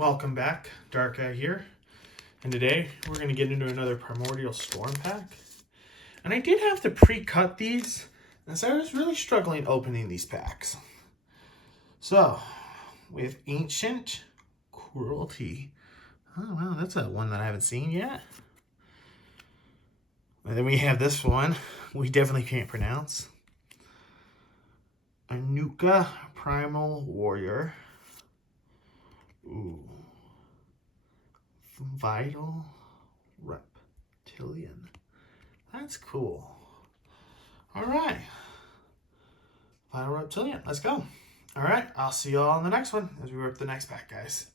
Welcome back, Dark Eye here. And today we're going to get into another Primordial Storm pack. And I did have to pre-cut these, as I was really struggling opening these packs. So, we have Ancient Cruelty. Oh, wow, that's a one that I haven't seen yet. And then we have this one, we definitely can't pronounce. Anuka Primal Warrior. Ooh. Vital Reptilian. That's cool. Alright. Vital Reptilian. Let's go. Alright, I'll see you all in the next one as we work the next pack, guys.